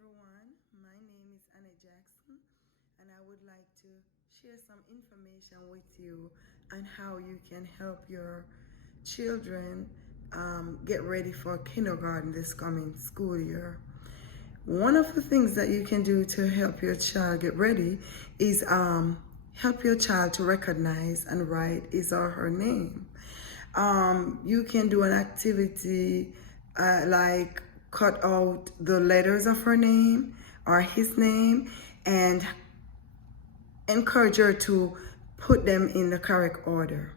everyone. My name is Anna Jackson, and I would like to share some information with you on how you can help your children get ready for kindergarten this coming school year. One of the things that you can do to help your child get ready is help your child to recognize and write his or her name. You can do an activity like cut out the letters of her name or his name and encourage her to put them in the correct order.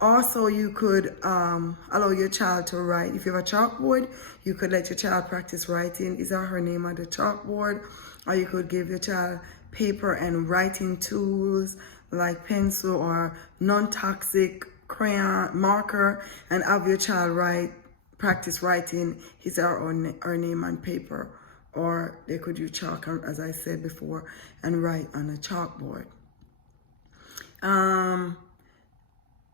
Also, you could allow your child to write. If you have a chalkboard, you could let your child practice writing his or her name on the chalkboard, or you could give your child paper and writing tools like pencil or non-toxic crayon marker, and have your child practice writing his or her name on paper, or they could use chalk, as I said before, and write on a chalkboard.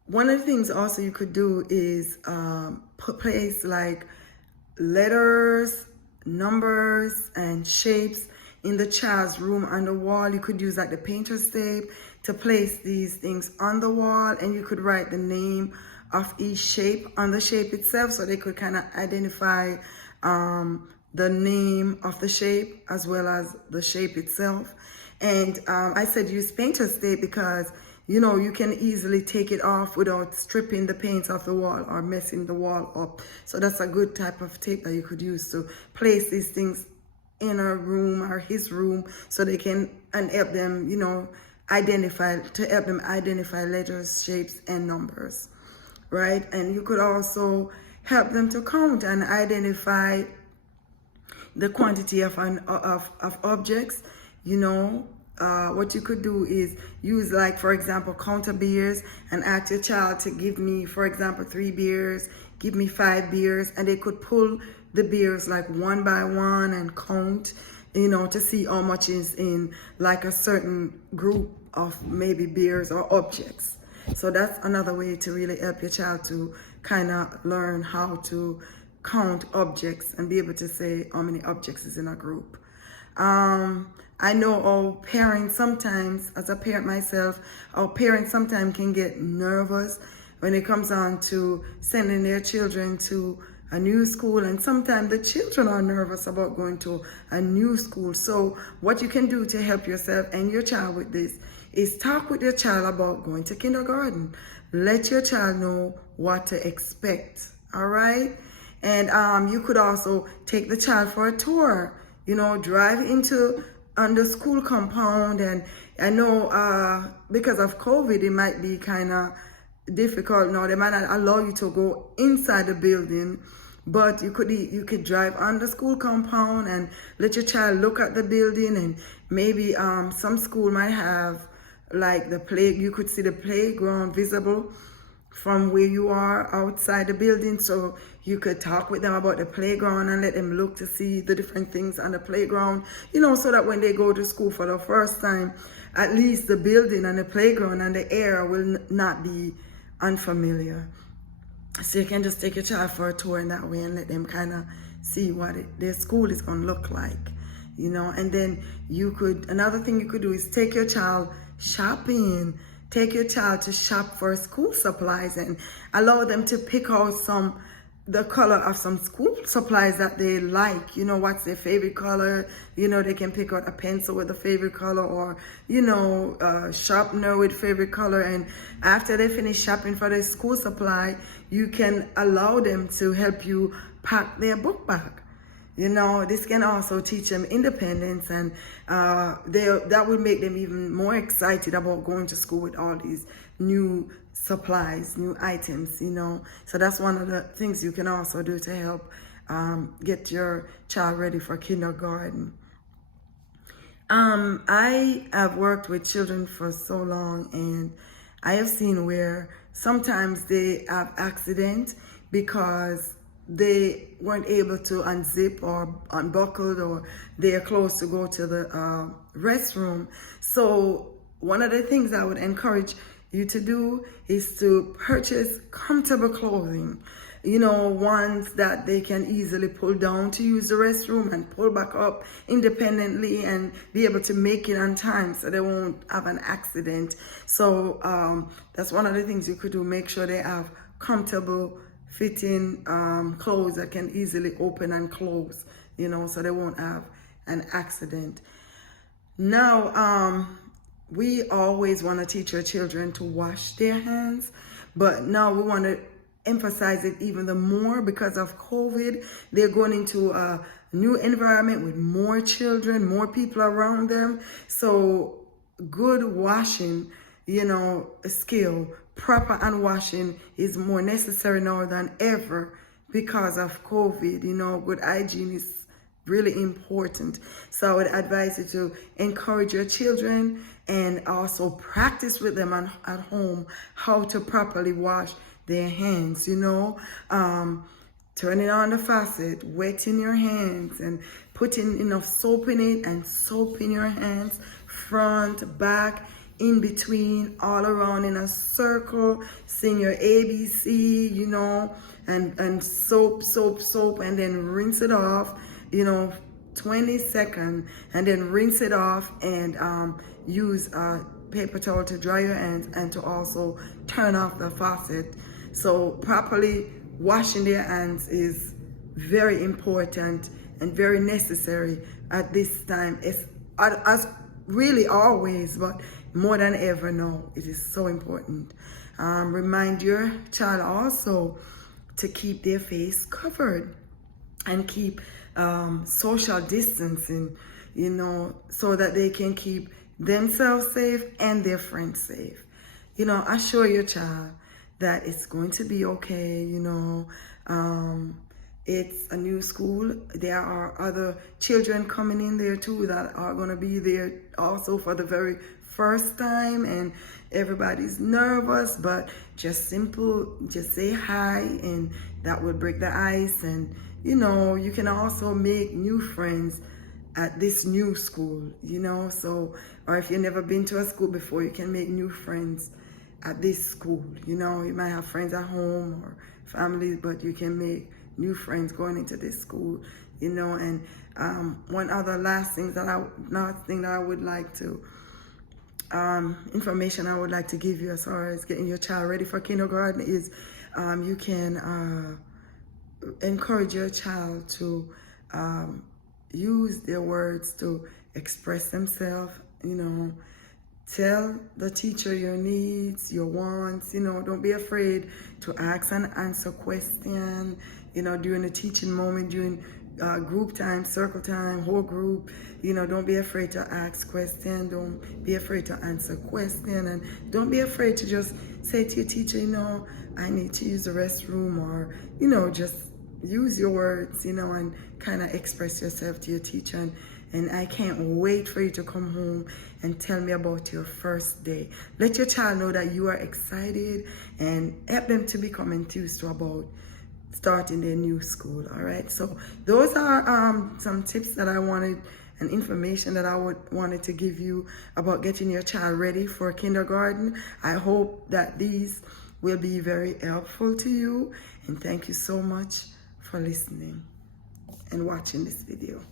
One of the things also you could do is place like letters, numbers, and shapes in the child's room on the wall. You could use like the painter's tape to place these things on the wall, and you could write the name of each shape on the shape itself, so they could kind of identify the name of the shape as well as the shape itself. And I said use painter's tape because you can easily take it off without stripping the paint off the wall or messing the wall up. So that's a good type of tape that you could use to place these things in her room or his room, so they can and help them, identify letters, shapes, and numbers, right? And you could also help them to count and identify the quantity of objects. What you could do is use, like, for example, counter beers and ask your child to give me, for example, 3 beers, give me 5 beers, and they could pull the beers like one by one and count, to see how much is in like a certain group of maybe beers or objects. So that's another way to really help your child to kind of learn how to count objects and be able to say how many objects is in a group. I know our parents sometimes, as a parent myself, our parents sometimes can get nervous when it comes on to sending their children to a new school, and sometimes the children are nervous about going to a new school. So what you can do to help yourself and your child with this is talk with your child about going to kindergarten. Let your child know what to expect, all right? And you could also take the child for a tour, drive on the school compound. And I know because of COVID, it might be kind of difficult now. They might not allow you to go inside the building, but you could drive on the school compound and let your child look at the building. And maybe some school might have like you could see the playground visible from where you are outside the building, so you could talk with them about the playground and let them look to see the different things on the playground, so that when they go to school for the first time, at least the building and the playground and the air will not be unfamiliar. So you can just take your child for a tour in that way and let them kind of see what their school is going to look like, and then another thing you could do is take your child shopping. Take your child to shop for school supplies and allow them to pick out the color of some school supplies that they like. What's their favorite color. They can pick out a pencil with a favorite color, or a sharpener with favorite color. And after they finish shopping for their school supply, you can allow them to help you pack their book bag. This can also teach them independence, and that will make them even more excited about going to school with all these new supplies, new items, So that's one of the things you can also do to help get your child ready for kindergarten. I have worked with children for so long, and I have seen where sometimes they have accidents because they weren't able to unzip or unbuckle or their clothes to go to the restroom. So one of the things I would encourage you to do is to purchase comfortable clothing. ones that they can easily pull down to use the restroom and pull back up independently and be able to make it on time so they won't have an accident. So that's one of the things you could do. Make sure they have comfortable fitting clothes that can easily open and close, so they won't have an accident. Now, we always want to teach our children to wash their hands, but now we want to emphasize it even the more because of COVID. They're going into a new environment with more children, more people around them. So good washing, skill, proper hand washing is more necessary now than ever because of COVID. Good hygiene is really important. So I would advise you to encourage your children and also practice with them at home how to properly wash their hands, turning on the faucet, wetting your hands and putting enough soap in it and soap in your hands, front, back, in between, all around in a circle, sing your ABC, and soap, and then rinse it off, 20 seconds, and then rinse it off and use a paper towel to dry your hands and to also turn off the faucet. So properly washing their hands is very important and very necessary at this time. It's as really always, but more than ever now, it is so important. Remind your child also to keep their face covered and keep social distancing, so that they can keep themselves safe and their friends safe. Assure your child that it's going to be okay. It's a new school. There are other children coming in there too that are going to be there also for the very first time, and everybody's nervous, but just say hi, and that will break the ice. And you can also make new friends at this new school, so, or if you've never been to a school before, you can make new friends at this school. You might have friends at home or family, but you can make new friends going into this school, and one other last thing that I would like to information I would like to give you as far as getting your child ready for kindergarten is you can encourage your child to use their words to express themselves. Tell the teacher your needs, your wants. Don't be afraid to ask and answer questions, during the teaching moment, during group time, circle time, whole group. Don't be afraid to ask questions. Don't be afraid to answer questions. And don't be afraid to just say to your teacher, I need to use the restroom, or, just use your words, and kind of express yourself to your teacher. And I can't wait for you to come home and tell me about your first day. Let your child know that you are excited, and help them to become enthused about starting their new school. All right. So those are some tips that I wanted, and information that I wanted to give you about getting your child ready for kindergarten. I hope that these will be very helpful to you. And thank you so much for listening and watching this video.